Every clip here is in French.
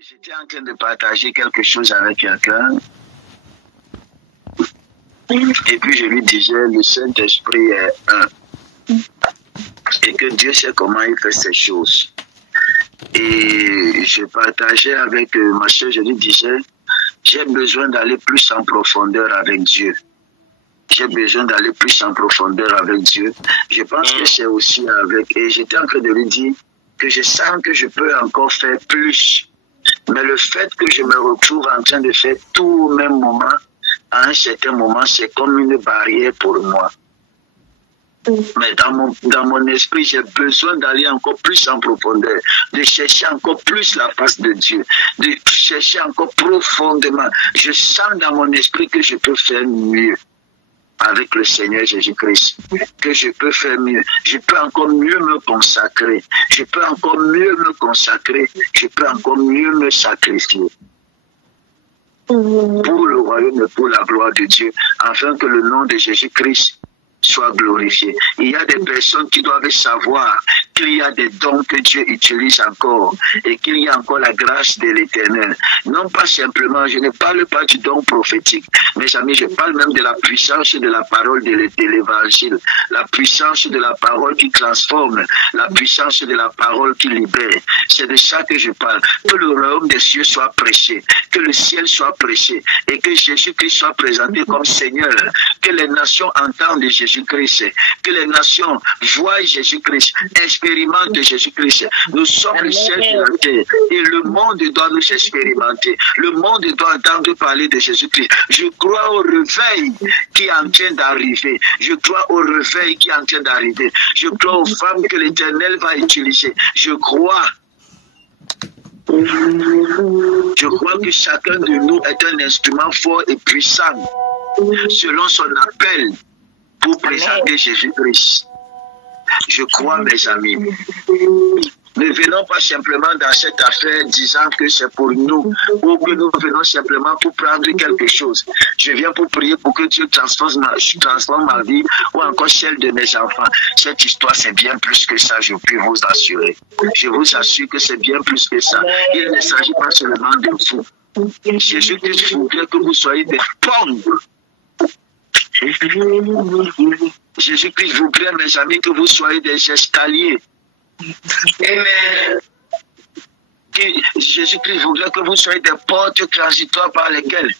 J'étais en train de partager quelque chose avec quelqu'un. Et puis je lui disais, le Saint-Esprit est un. Et que Dieu sait comment il fait ces choses. Et je partageais avec ma soeur, je lui disais, j'ai besoin d'aller plus en profondeur avec Dieu. J'ai besoin d'aller plus en profondeur avec Dieu. Je pense que c'est aussi avec... Et j'étais en train de lui dire que je sens que je peux encore faire plus. Mais le fait que je me retrouve en train de faire tout au même moment, à un certain moment, c'est comme une barrière pour moi. Mais dans mon esprit, j'ai besoin d'aller encore plus en profondeur, de chercher encore plus la face de Dieu, de chercher encore profondément. Je sens dans mon esprit que je peux faire mieux avec le Seigneur Jésus-Christ, que je peux faire mieux. Je peux encore mieux me consacrer. Je peux encore mieux me consacrer. Je peux encore mieux me sacrifier. Pour le royaume et pour la gloire de Dieu, afin que le nom de Jésus-Christ soit glorifié. Il y a des personnes qui doivent savoir qu'il y a des dons que Dieu utilise encore et qu'il y a encore la grâce de l'Éternel. Non pas simplement, je ne parle pas du don prophétique, mes amis, je parle même de la puissance de la parole de l'Évangile, la puissance de la parole qui transforme, la puissance de la parole qui libère. C'est de ça que je parle. Que le royaume des cieux soit prêché, que le ciel soit prêché et que Jésus-Christ soit présenté comme Seigneur, que les nations entendent de Jésus-Christ, que les nations voient Jésus-Christ, expérimentent Jésus-Christ. Nous sommes le ciel de la terre et le monde doit nous expérimenter. Le monde doit entendre parler de Jésus-Christ. Je crois au réveil qui est en train d'arriver. Je crois au réveil qui est en train d'arriver. Je crois aux femmes que l'Éternel va utiliser. Je crois que chacun de nous est un instrument fort et puissant selon son appel pour présenter Jésus-Christ. Je crois, mes amis. Ne venons pas simplement dans cette affaire disant que c'est pour nous ou que nous venons simplement pour prendre quelque chose. Je viens pour prier pour que Dieu transforme ma vie ou encore celle de mes enfants. Cette histoire, c'est bien plus que ça, je peux vous assurer. Je vous assure que c'est bien plus que ça. Il ne s'agit pas seulement de vous. Jésus-Christ voudrait que vous soyez des pommes. Jésus-Christ voudrait, mes amis, que vous soyez des escaliers. Amen. Jésus-Christ voudrait que vous soyez des portes transitoires par lesquelles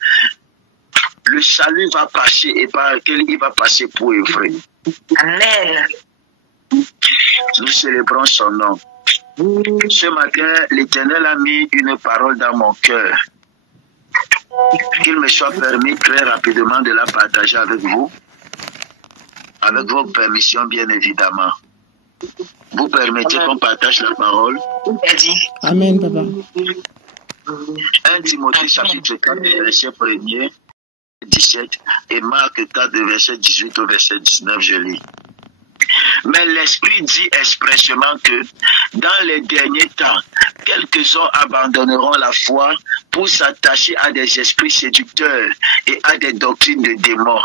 le salut va passer et par lesquelles il va passer pour œuvrer. Amen. Nous célébrons son nom. Ce matin, l'Éternel a mis une parole dans mon cœur. Qu'il me soit permis très rapidement de la partager avec vous, avec vos permissions bien évidemment. Vous permettez qu'on partage la parole? Amen, papa. 1 Timothée chapitre 4, verset 1er, 17 et Marc 4, verset 18 au verset 19, je lis. Mais l'Esprit dit expressément que dans les derniers temps, quelques-uns abandonneront la foi pour s'attacher à des esprits séducteurs et à des doctrines de démons.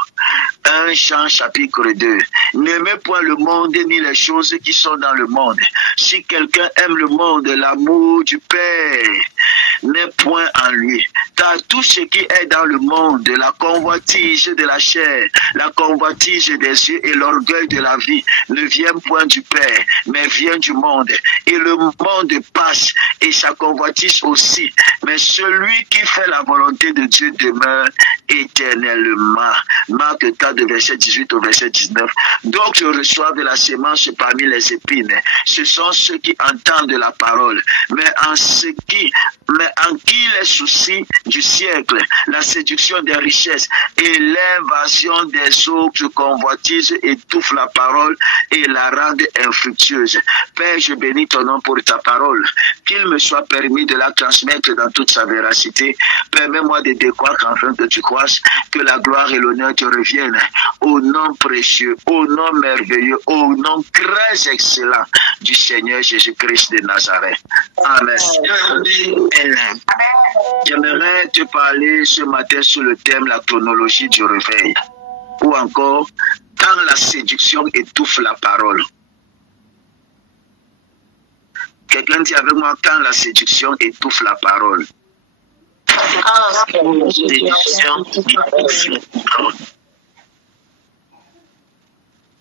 1 Jean chapitre 2. N'aimez point le monde ni les choses qui sont dans le monde. Si quelqu'un aime le monde, l'amour du Père n'est point en lui. Car tout ce qui est dans le monde, la convoitise de la chair, la convoitise des yeux et l'orgueil de la vie, ne vient point du Père, mais vient du monde. Et le monde passe et sa convoitise aussi. Mais celui qui fait la volonté de Dieu demeure éternellement. Marc 4, verset 18 au verset 19. Donc je reçois de la sémence parmi les épines. Ce sont ceux qui entendent la parole, mais en qui les soucis du siècle, la séduction des richesses et l'invasion des autres convoitises étouffent la parole et la rendent infructueuse. Père, je bénis ton nom pour ta parole, qu'il me soit permis de la transmettre dans toute sa véracité. Permets-moi de décroître afin que tu croisses, que la gloire et l'honneur te reviennent au nom précieux, au nom merveilleux, au nom très excellent du Seigneur Jésus-Christ de Nazareth. Amen. Amen. J'aimerais te parler ce matin sur le thème la chronologie du réveil, ou encore quand la séduction étouffe la parole. Quelqu'un dit avec moi, quand la séduction étouffe la parole.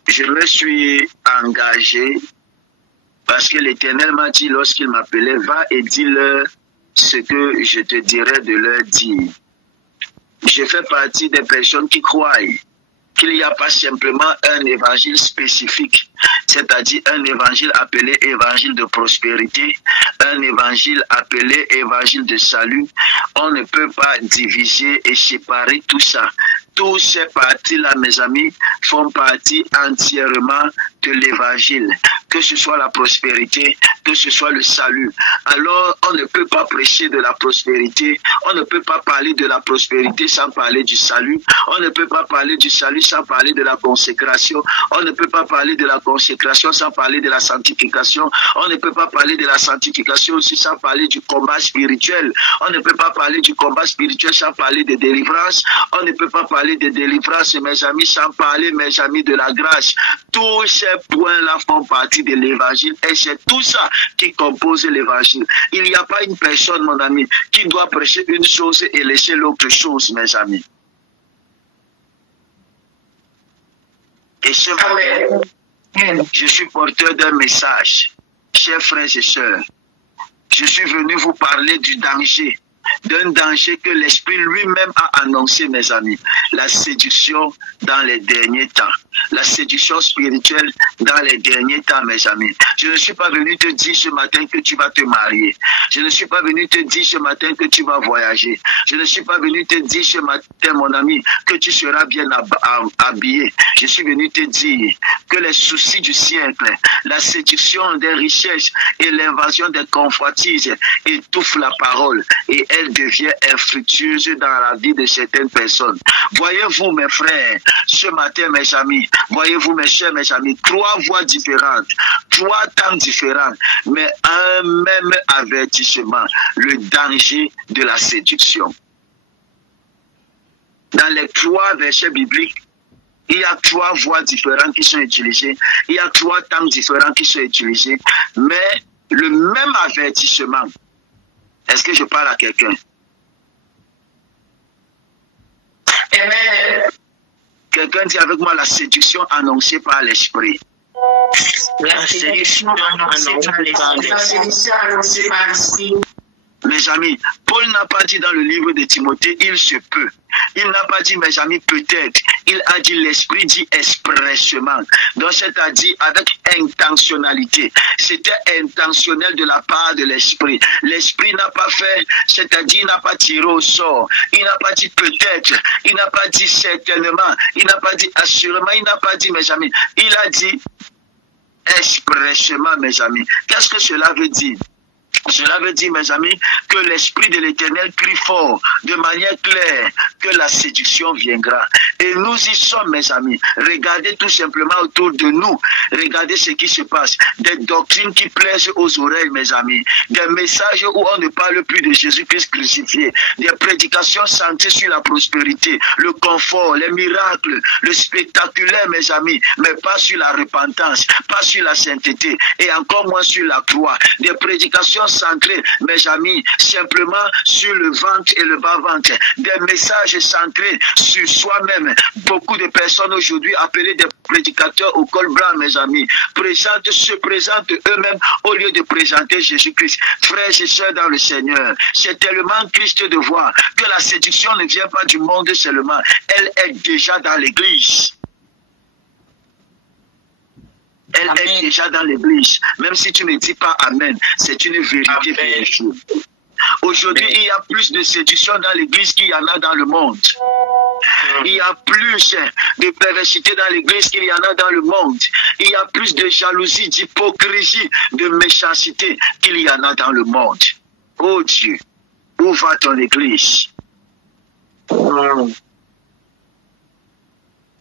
Je me suis engagé parce que l'Éternel m'a dit lorsqu'il m'appelait, va et dis-leur ce que je te dirai de leur dire. Je fais partie des personnes qui croient qu'il n'y a pas simplement un évangile spécifique, c'est-à-dire un évangile appelé évangile de prospérité, un évangile appelé évangile de salut. On ne peut pas diviser et séparer tout ça. Tous ces parties-là, mes amis, font partie entièrement de l'évangile, que ce soit la prospérité, que ce soit le salut. Alors, on ne peut pas prêcher de la prospérité, on ne peut pas parler de la prospérité sans parler du salut, on ne peut pas parler du salut sans parler de la consécration, on ne peut pas parler de la consécration sans parler de la sanctification, on ne peut pas parler de la sanctification aussi sans parler du combat spirituel, on ne peut pas parler du combat spirituel sans parler de délivrance, on ne peut pas parler de délivrance, mes amis, sans parler, mes amis, de la grâce. Tous ces points-là font partie de l'évangile et c'est tout ça qui compose l'évangile. Il n'y a pas une personne, mon ami, qui doit prêcher une chose et laisser l'autre chose, mes amis. Et ce matin, je suis porteur d'un message, chers frères et sœurs. Je suis venu vous parler du danger, d'un danger que l'Esprit lui-même a annoncé, mes amis. La séduction dans les derniers temps. La séduction spirituelle dans les derniers temps, mes amis. Je ne suis pas venu te dire ce matin que tu vas te marier. Je ne suis pas venu te dire ce matin que tu vas voyager. Je ne suis pas venu te dire ce matin, mon ami, que tu seras bien habillé. Je suis venu te dire que les soucis du siècle, la séduction des richesses et l'invasion des convoitises étouffent la parole et elle devient infructueuse dans la vie de certaines personnes. Voyez-vous, mes frères, ce matin, mes amis, voyez-vous, mes chers, mes amis, 3 voies différentes, 3 temps différents, mais un même avertissement, le danger de la séduction. Dans les 3 versets bibliques, il y a 3 voies différentes qui sont utilisées, il y a 3 temps différents qui sont utilisés, mais le même avertissement. Est-ce que je parle à quelqu'un? Quelqu'un dit avec moi la séduction annoncée par l'Esprit. La séduction annoncée par l'Esprit. Mes amis, Paul n'a pas dit dans le livre de Timothée, il se peut. Il n'a pas dit, mes amis, peut-être. Il a dit, l'Esprit dit expressément. Donc, c'est-à-dire avec intentionnalité. C'était intentionnel de la part de l'Esprit. L'Esprit n'a pas fait, c'est-à-dire, il n'a pas tiré au sort. Il n'a pas dit peut-être. Il n'a pas dit certainement. Il n'a pas dit assurément. Il n'a pas dit, mes amis. Il a dit expressément, mes amis. Qu'est-ce que cela veut dire? Cela veut dire, mes amis, que l'Esprit de l'Éternel crie fort, de manière claire, que la séduction viendra. Et nous y sommes, mes amis. Regardez tout simplement autour de nous. Regardez ce qui se passe. Des doctrines qui plaisent aux oreilles, mes amis. Des messages où on ne parle plus de Jésus-Christ crucifié. Des prédications centrées sur la prospérité, le confort, les miracles, le spectaculaire, mes amis, mais pas sur la repentance, pas sur la sainteté, et encore moins sur la croix. Des prédications centrés, mes amis, simplement sur le ventre et le bas-ventre. Des messages centrés sur soi-même. Beaucoup de personnes aujourd'hui appelées des prédicateurs au col blanc, mes amis, se présentent eux-mêmes au lieu de présenter Jésus-Christ. Frères et sœurs dans le Seigneur, c'est tellement triste de voir que la séduction ne vient pas du monde seulement. Elle est déjà dans l'Église. Elle est déjà dans l'église. Même si tu ne dis pas Amen, c'est une vérité vérifiée. Aujourd'hui, il y a plus de séduction dans l'église qu'il y en a dans le monde. Il y a plus de perversité dans l'église qu'il y en a dans le monde. Il y a plus de jalousie, d'hypocrisie, de méchanceté qu'il y en a dans le monde. Oh Dieu, où va ton église?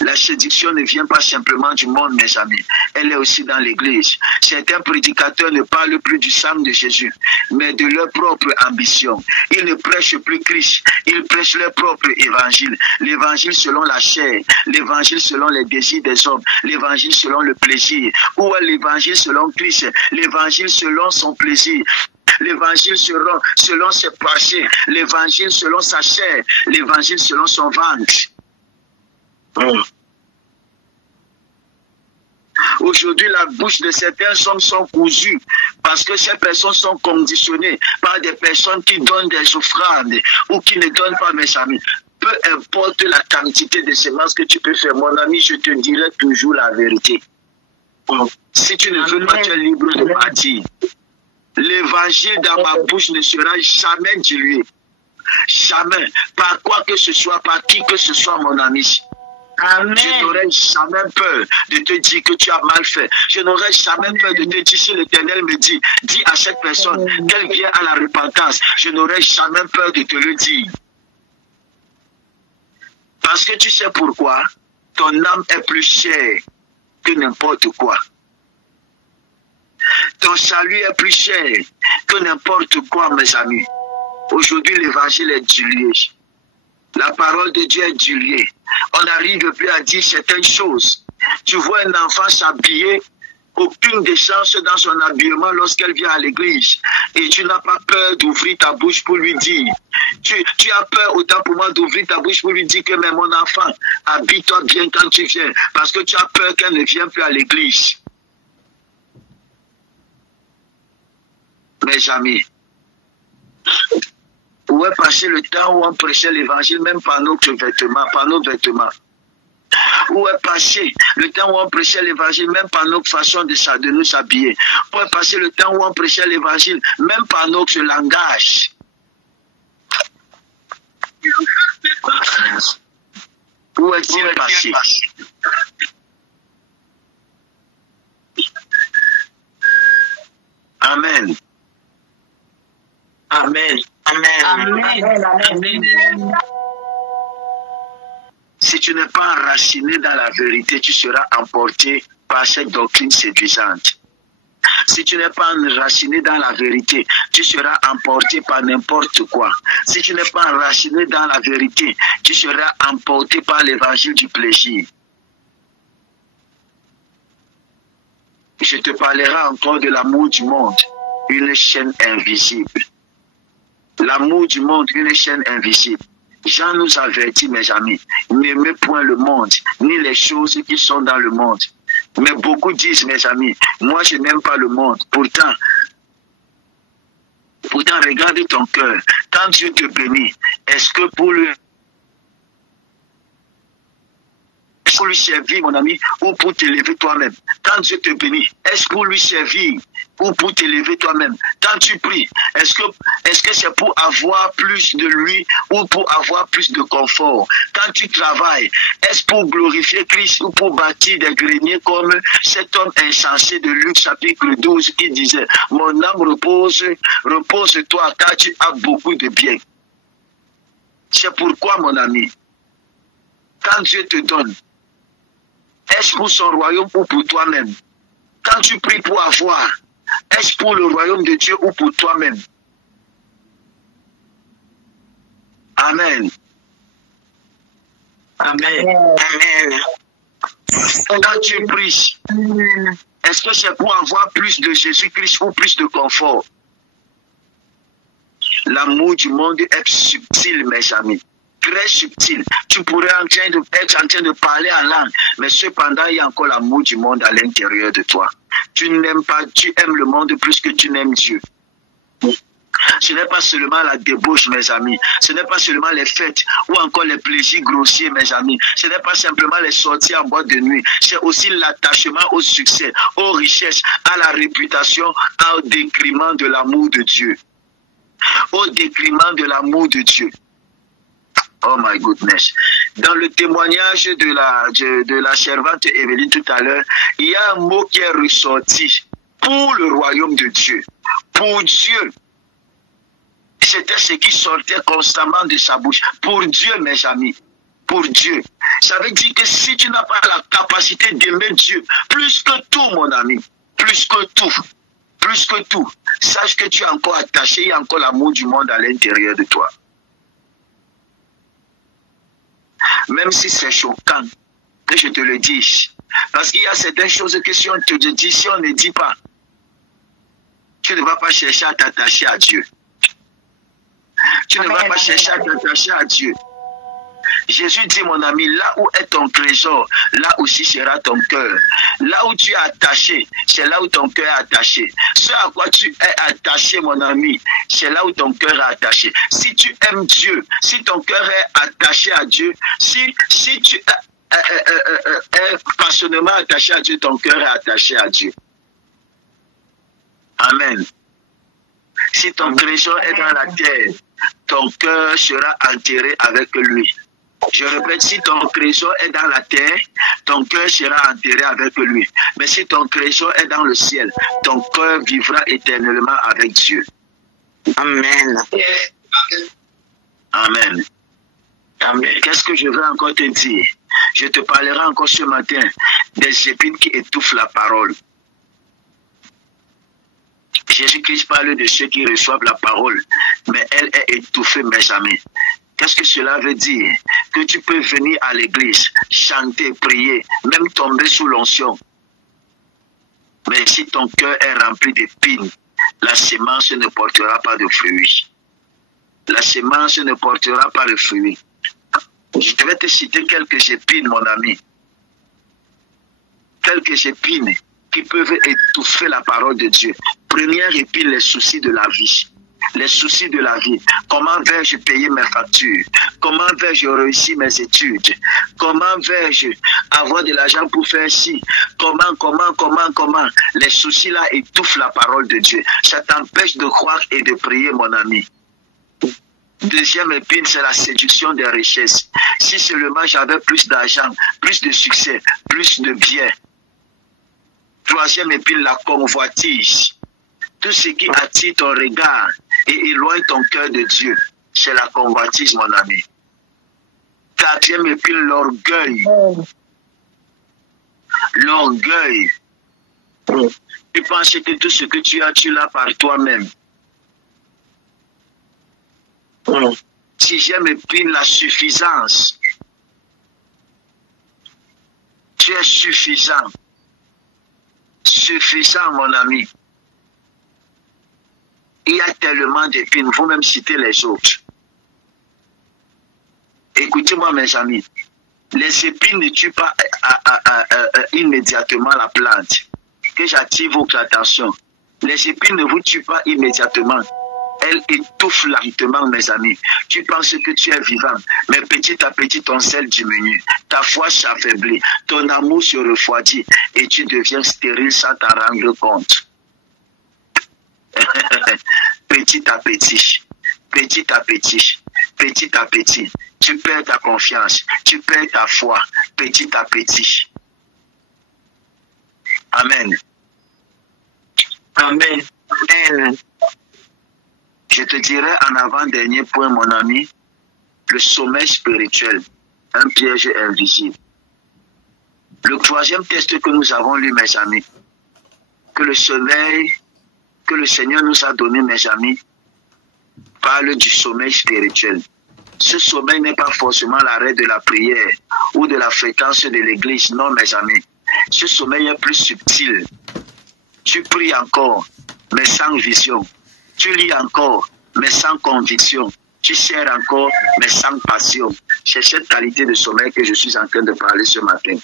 La séduction ne vient pas simplement du monde, mes amis. Elle est aussi dans l'église. Certains prédicateurs ne parlent plus du sang de Jésus, mais de leur propre ambition. Ils ne prêchent plus Christ. Ils prêchent leur propre évangile. L'évangile selon la chair. L'évangile selon les désirs des hommes. L'évangile selon le plaisir. Ou l'évangile selon Christ. L'évangile selon son plaisir. L'évangile selon ses pensées. L'évangile selon sa chair. L'évangile selon son ventre. Aujourd'hui, la bouche de certains hommes sont cousues parce que ces personnes sont conditionnées par des personnes qui donnent des offrandes ou qui ne donnent pas, mes amis. Peu importe la quantité de semences que tu peux faire, mon ami, je te dirai toujours la vérité. Si tu ne veux pas, tu es libre de partir. L'évangile dans ma bouche ne sera jamais dilué. Jamais. Par quoi que ce soit, par qui que ce soit, mon ami. Amen. Je n'aurai jamais peur de te dire que tu as mal fait. Je n'aurai jamais peur de te dire si l'Éternel me dit, dis à cette personne qu'elle vient à la repentance. Je n'aurai jamais peur de te le dire. Parce que tu sais pourquoi? Ton âme est plus chère que n'importe quoi. Ton salut est plus cher que n'importe quoi, mes amis. Aujourd'hui, l'évangile est dilué. La parole de Dieu est diluée. On n'arrive plus à dire certaines choses. Tu vois un enfant s'habiller, aucune décence dans son habillement lorsqu'elle vient à l'église. Et tu n'as pas peur d'ouvrir ta bouche pour lui dire. Tu as peur autant pour moi d'ouvrir ta bouche pour lui dire que mais mon enfant, habille-toi bien quand tu viens. Parce que tu as peur qu'elle ne vienne plus à l'église. Mes amis, où est passé le temps où on prêchait l'évangile même par nos vêtements? Où est passé le temps où on prêchait l'évangile même par notre façon de nous habiller? Où est passé le temps où on prêchait l'évangile même par notre langage? Où est-il passé? Amen. Amen. Amen. Amen. Amen. Si tu n'es pas enraciné dans la vérité, tu seras emporté par cette doctrine séduisante. Si tu n'es pas enraciné dans la vérité, tu seras emporté par n'importe quoi. Si tu n'es pas enraciné dans la vérité, tu seras emporté par l'évangile du plaisir. Je te parlerai encore de l'amour du monde, une chaîne invisible. L'amour du monde, une chaîne invisible. Jean nous avertit, mes amis, n'aimez point le monde, ni les choses qui sont dans le monde. Mais beaucoup disent, mes amis, moi je n'aime pas le monde. Pourtant, regarde ton cœur. Quand Dieu te bénit, est-ce que pour lui servir, mon ami, ou pour t'élever toi-même? Quand Dieu te bénit, est-ce pour lui servir ou pour t'élever toi-même? Quand tu pries, est-ce que c'est pour avoir plus de lui ou pour avoir plus de confort? Quand tu travailles, est-ce pour glorifier Christ ou pour bâtir des greniers comme cet homme insensé de Luc chapitre 12 qui disait, mon âme repose-toi car tu as beaucoup de bien. C'est pourquoi, mon ami, quand Dieu te donne, est-ce pour son royaume ou pour toi-même? Quand tu pries pour avoir, est-ce pour le royaume de Dieu ou pour toi-même? Amen. Amen. Amen. Quand tu pries, est-ce que c'est pour avoir plus de Jésus-Christ ou plus de confort? L'amour du monde est subtil, mes amis. Très subtil. Tu pourrais être en train de parler en langue, mais cependant, il y a encore l'amour du monde à l'intérieur de toi. Tu n'aimes pas, tu aimes le monde plus que tu n'aimes Dieu. Ce n'est pas seulement la débauche, mes amis. Ce n'est pas seulement les fêtes ou encore les plaisirs grossiers, mes amis. Ce n'est pas simplement les sorties en boîte de nuit. C'est aussi l'attachement au succès, aux richesses, à la réputation, au détriment de l'amour de Dieu. Au détriment de l'amour de Dieu. Oh my goodness. Dans le témoignage de la servante Evelyne tout à l'heure, il y a un mot qui est ressorti. Pour le royaume de Dieu. Pour Dieu. C'était ce qui sortait constamment de sa bouche. Pour Dieu, mes amis. Pour Dieu. Ça veut dire que si tu n'as pas la capacité d'aimer Dieu, plus que tout, mon ami, plus que tout, sache que tu es encore attaché, il y a encore l'amour du monde à l'intérieur de toi. Même si c'est choquant que je te le dise, parce qu'il y a certaines choses que si on te dit, si on ne dit pas, tu ne vas pas chercher à t'attacher à Dieu. Tu ne vas pas chercher à t'attacher à Dieu. Jésus dit, mon ami, là où est ton trésor, là aussi sera ton cœur. Là où tu es attaché, c'est là où ton cœur est attaché. Ce à quoi tu es attaché, mon ami, c'est là où ton cœur est attaché. Si tu aimes Dieu, si ton cœur est attaché à Dieu, si tu es passionnément attaché à Dieu, ton cœur est attaché à Dieu. Amen. Si ton trésor est dans la terre, ton cœur sera enterré avec lui. Je répète, si ton trésor est dans la terre, ton cœur sera enterré avec lui. Mais si ton trésor est dans le ciel, ton cœur vivra éternellement avec Dieu. Amen. Amen. Amen. Qu'est-ce que je veux encore te dire? Je te parlerai encore ce matin des épines qui étouffent la parole. Jésus-Christ parle de ceux qui reçoivent la parole, mais elle est étouffée, mes amis. Qu'est-ce que cela veut dire? Que tu peux venir à l'église, chanter, prier, même tomber sous l'onction. Mais si ton cœur est rempli d'épines, la semence ne portera pas de fruits. La semence ne portera pas de fruits. Je vais te citer quelques épines, mon ami. Quelques épines qui peuvent étouffer la parole de Dieu. Première épine, les soucis de la vie. Les soucis de la vie. Comment vais-je payer mes factures? Comment vais-je réussir mes études? Comment vais-je avoir de l'argent pour faire ci? Comment? Les soucis là étouffent la parole de Dieu. Ça t'empêche de croire et de prier, mon ami. Deuxième épine, c'est la séduction des richesses. Si seulement j'avais plus d'argent, plus de succès, plus de biens. Troisième épine, la convoitise. Tout ce qui attire ton regard et éloigne ton cœur de Dieu, c'est la convoitise, mon ami. Quatrième épine, l'orgueil. L'orgueil. Tu penses que tout ce que tu as, tu l'as par toi-même. Sixième épine, la suffisance. Tu es suffisant. Suffisant, mon ami. Il y a tellement d'épines, vous-même citez les autres. Écoutez-moi, mes amis. Les épines ne tuent pas immédiatement la plante. Que j'attire votre attention. Les épines ne vous tuent pas immédiatement. Elles étouffent lentement, mes amis. Tu penses que tu es vivant, mais petit à petit, ton sel diminue. Ta foi s'affaiblit, ton amour se refroidit et tu deviens stérile sans t'en rendre compte. Petit à petit, tu perds ta confiance, tu perds ta foi, petit à petit. Amen. Amen. Amen. Je te dirai en avant-dernier point, mon ami, le sommeil spirituel, un piège invisible. Le troisième texte que nous avons lu, mes amis, que le sommeil que le Seigneur nous a donné, mes amis, parle du sommeil spirituel. Ce sommeil n'est pas forcément l'arrêt de la prière ou de la fréquence de l'église, non, mes amis. Ce sommeil est plus subtil. Tu pries encore, mais sans vision. Tu lis encore, mais sans conviction. Tu sers encore, mais sans passion. C'est cette qualité de sommeil que je suis en train de parler ce matin.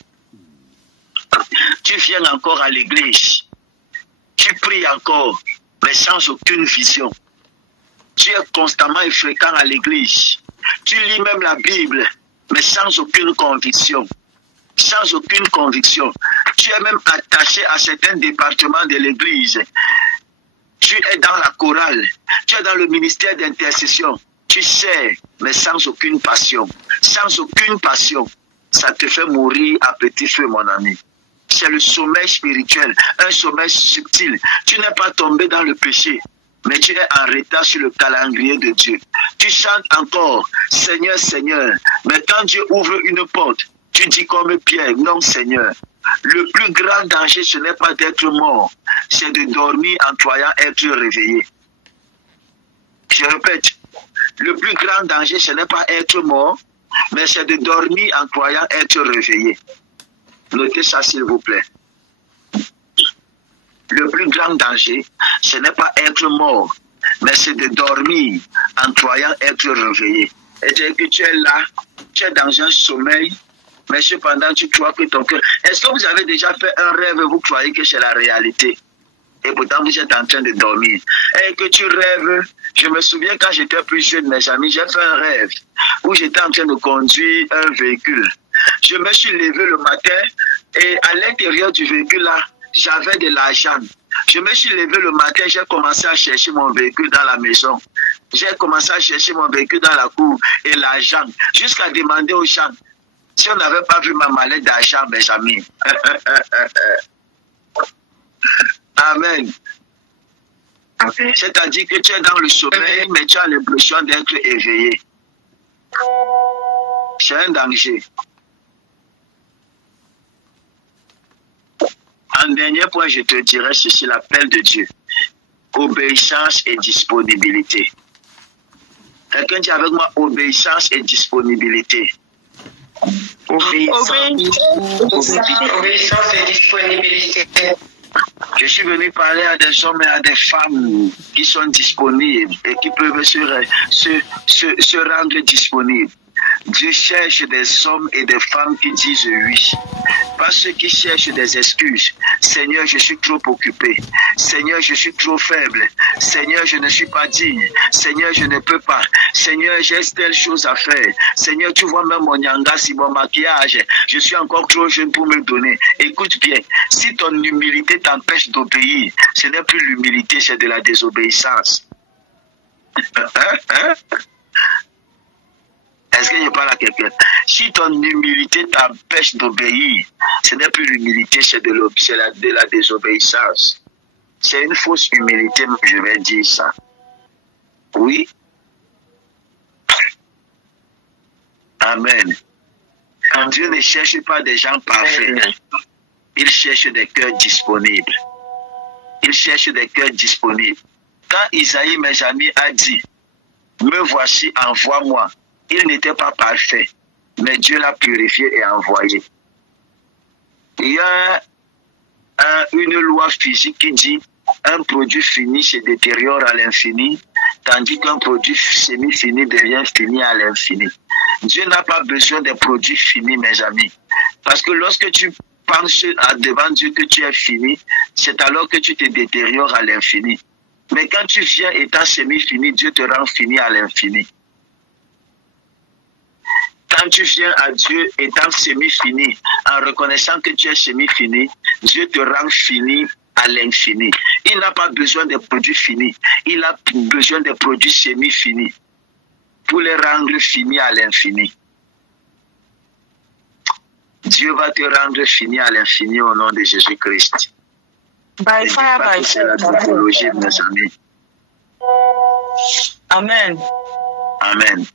Tu viens encore à l'église. Tu pries encore, mais sans aucune vision. Tu es constamment et fréquent à l'église. Tu lis même la Bible, mais sans aucune conviction. Sans aucune conviction. Tu es même attaché à certains départements de l'église. Tu es dans la chorale. Tu es dans le ministère d'intercession. Tu sais, mais sans aucune passion. Sans aucune passion. Ça te fait mourir à petit feu, mon ami. C'est le sommeil spirituel, un sommeil subtil. Tu n'es pas tombé dans le péché, mais tu es en retard sur le calendrier de Dieu. Tu chantes encore, Seigneur, Seigneur. Mais quand Dieu ouvre une porte, Tu dis comme Pierre, non Seigneur, le plus grand danger, ce n'est pas d'être mort, c'est de dormir en croyant être réveillé. Je répète, le plus grand danger, ce n'est pas être mort, mais c'est de dormir en croyant être réveillé. Notez ça s'il vous plaît. Le plus grand danger, ce n'est pas être mort, mais c'est de dormir en croyant être réveillé. C'est-à-dire que tu es là, tu es dans un sommeil, mais cependant tu crois que ton cœur... Est-ce que vous avez déjà fait un rêve et vous croyez que c'est la réalité? Et pourtant vous êtes en train de dormir. Et que tu rêves, je me souviens quand j'étais plus jeune, mes amis, j'ai fait un rêve où j'étais en train de conduire un véhicule. Je me suis levé le matin et à l'intérieur du véhicule là, j'avais de l'argent. Je me suis levé le matin, j'ai commencé à chercher mon véhicule dans la maison. J'ai commencé à chercher mon véhicule dans la cour et l'argent, jusqu'à demander aux gens si on n'avait pas vu ma mallette d'argent, mes amis. Amen. C'est-à-dire que tu es dans le sommeil, mais tu as l'impression d'être éveillé. C'est un danger. En dernier point, je te dirais ceci, l'appel de Dieu. Obéissance et disponibilité. Quelqu'un dit avec moi, obéissance et disponibilité. Obéissance et disponibilité. Je suis venu parler à des hommes et à des femmes qui sont disponibles et qui peuvent se rendre disponibles. Dieu cherche des hommes et des femmes qui disent oui. Pas ceux qui cherchent des excuses. Seigneur, je suis trop occupé. Seigneur, je suis trop faible. Seigneur, je ne suis pas digne. Seigneur, je ne peux pas. Seigneur, j'ai telle chose à faire. Seigneur, tu vois même mon yanga, si mon maquillage, je suis encore trop jeune pour me donner. Écoute bien, si ton humilité t'empêche d'obéir, ce n'est plus l'humilité, c'est de la désobéissance. Est-ce que je parle à quelqu'un? Si ton humilité t'empêche d'obéir, ce n'est plus l'humilité, c'est de la désobéissance. C'est une fausse humilité, mais je vais dire ça. Oui. Amen. Dieu ne cherche pas des gens parfaits. Il cherche des cœurs disponibles. Il cherche des cœurs disponibles. Quand Isaïe, mes amis, a dit, me voici, envoie-moi. Il n'était pas parfait, mais Dieu l'a purifié et envoyé. Il y a une loi physique qui dit un produit fini se détériore à l'infini, tandis qu'un produit semi-fini devient fini à l'infini. Dieu n'a pas besoin des produits finis, mes amis. Parce que lorsque tu penses devant Dieu que tu es fini, c'est alors que tu te détériores à l'infini. Mais quand tu viens étant semi-fini, Dieu te rend fini à l'infini. Quand tu viens à Dieu étant semi-fini, en reconnaissant que tu es semi-fini, Dieu te rend fini à l'infini. Il n'a pas besoin des produits finis. Il a besoin des produits semi-finis pour les rendre finis à l'infini. Dieu va te rendre fini à l'infini au nom de Jésus-Christ. By fire, by c'est la typologie, mes amis. Amen. Amen.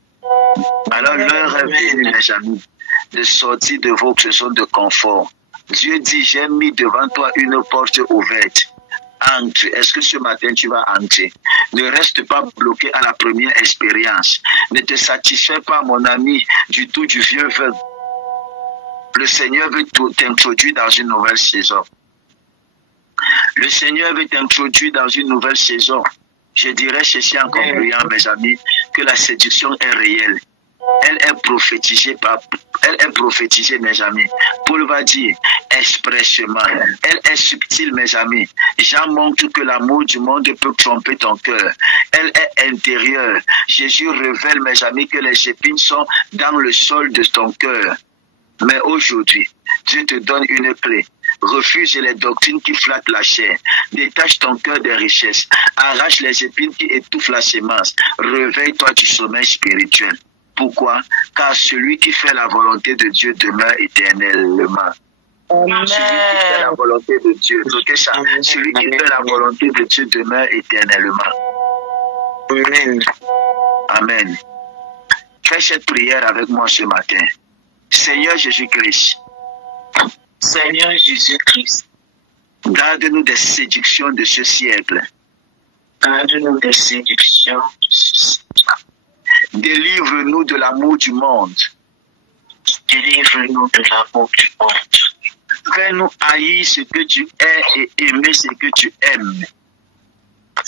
Alors l'heure est venue, mes amis, de sortir de vos zones de confort. Dieu dit, j'ai mis devant toi une porte ouverte. Entre. Est-ce que ce matin tu vas entrer? Ne reste pas bloqué à la première expérience. Ne te satisfais pas, mon ami, du tout du vieux vin. Le Seigneur veut t'introduire dans une nouvelle saison. Le Seigneur veut t'introduire dans une nouvelle saison. Je dirais ceci en concluant, mes amis, que la séduction est réelle. Elle est prophétisée, mes amis. Paul va dire expressément. Elle est subtile, mes amis. Jean montre que l'amour du monde peut tromper ton cœur. Elle est intérieure. Jésus révèle, mes amis, que les épines sont dans le sol de ton cœur. Mais aujourd'hui, Dieu te donne une clé. Refuse les doctrines qui flattent la chair. Détache ton cœur des richesses. Arrache les épines qui étouffent la sémence. Réveille-toi du sommeil spirituel. Pourquoi? Car celui qui fait la volonté de Dieu demeure éternellement. Amen. Celui qui fait la volonté de Dieu, notez ça. Celui qui fait la volonté de Dieu demeure éternellement. Amen. Amen. Fais cette prière avec moi ce matin. Seigneur Jésus-Christ, Seigneur Jésus-Christ, garde-nous des séductions de ce siècle. garde-nous des séductions. Délivre-nous de l'amour du monde. Délivre-nous de l'amour du monde. Fais-nous haïr ce que tu es et aimer ce que tu aimes.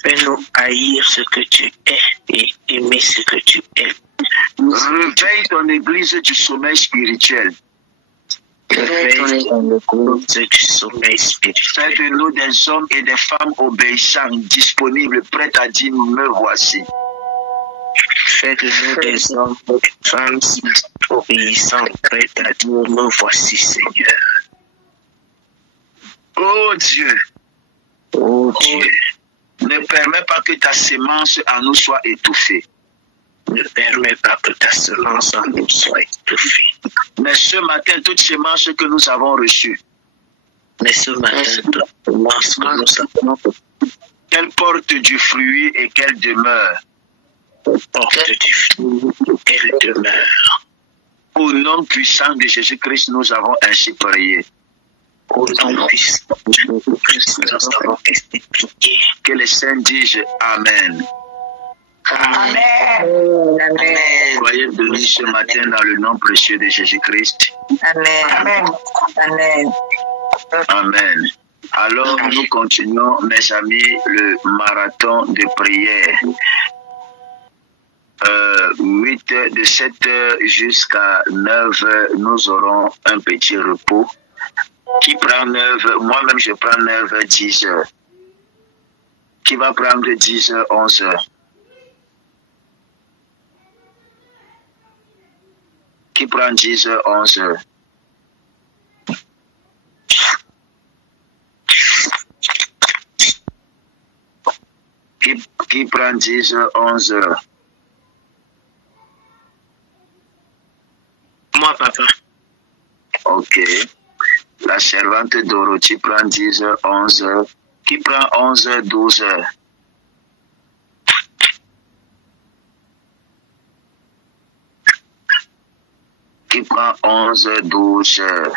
Fais-nous haïr ce que tu es et aimer ce que tu aimes. Réveille ton église du sommeil spirituel. Réveille ton église du sommeil spirituel. Fais de nous des hommes et des femmes obéissants, disponibles, prêts à dire me voici. Fais de nous des hommes et des femmes obéissants, prêts à dire me voici, Seigneur. Oh Dieu, Oh Dieu, ne permets pas que ta sémence en nous soit étouffée. ne permets pas que ta semence en nous soit étouffée. Mais ce matin, toute sémence que nous avons reçue, Mais ce matin, toute semence que nous avons qu'elle porte du fruit et qu'elle demeure. porte du fruit, qu'elle demeure. Au nom puissant de Jésus-Christ, nous avons ainsi prié. Au nom puissant de Jésus-Christ, nous avons été priés. Que les saints disent Amen. Amen. Amen. Soyez bénis ce matin dans le nom précieux de Jésus-Christ. Amen. Amen. Amen. Amen. Alors, nous continuons, mes amis, le marathon de prière. 8 de 7 heures jusqu'à 9 heures, nous aurons un petit repos. Qui prend 9 heures? Moi-même, je prends 9 heures, 10 heures. Qui va prendre 10 heures, 11 heures? Qui prend 10 heures, 11 heures? Qui prend 10 heures, 11 heures? Moi, papa. Ok. La servante Dorothy prend 10 heures, 11 heures. Qui prend 11 heures, 12 heures? Qui prend 11 heures, 12 heures?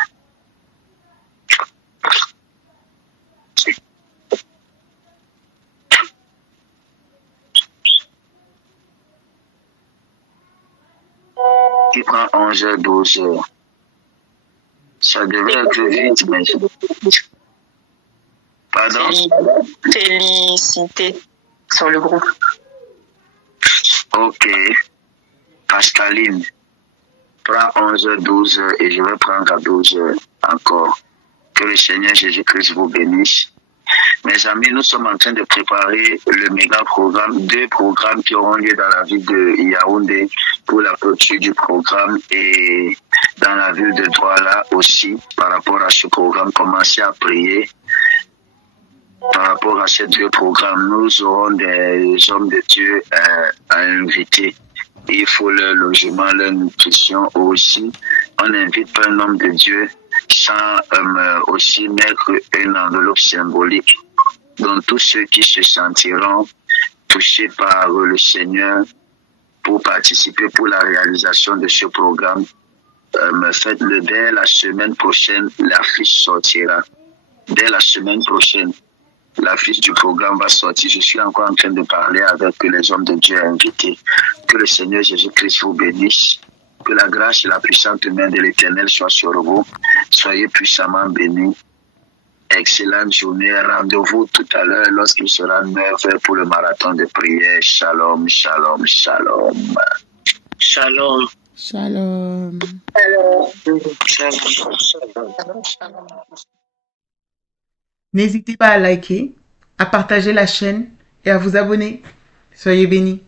Qui prend 11 heures, 12 heures? Ça devrait être vite, mais... Pardon? Félicité sur le groupe. Ok. Pascaline, prends 11 heures, 12 heures et je vais prendre à 12 heures encore. Que le Seigneur Jésus-Christ vous bénisse. Mes amis, nous sommes en train de préparer le méga programme, 2 programmes qui auront lieu dans la ville de Yaoundé pour la clôture du programme et dans la ville de Douala aussi par rapport à ce programme. Commencez à prier. Par rapport à ces 2 programmes, nous aurons des hommes de Dieu à inviter. Il faut leur logement, leur nutrition aussi. On n'invite pas un homme de Dieu sans aussi mettre une enveloppe symbolique. Donc tous ceux qui se sentiront touchés par le Seigneur pour participer pour la réalisation de ce programme, faites-le dès la semaine prochaine, l'affiche sortira. Dès la semaine prochaine, l'affiche du programme va sortir. Je suis encore en train de parler avec les hommes de Dieu invités. Que le Seigneur Jésus-Christ vous bénisse. Que la grâce et la puissante main de l'Éternel soient sur vous. Soyez puissamment bénis. Excellente journée. Rendez-vous tout à l'heure lorsqu'il sera 9 heures pour le marathon de prière. Shalom, shalom, shalom. Shalom. Shalom. Shalom. N'hésitez pas à liker, à partager la chaîne et à vous abonner. Soyez bénis.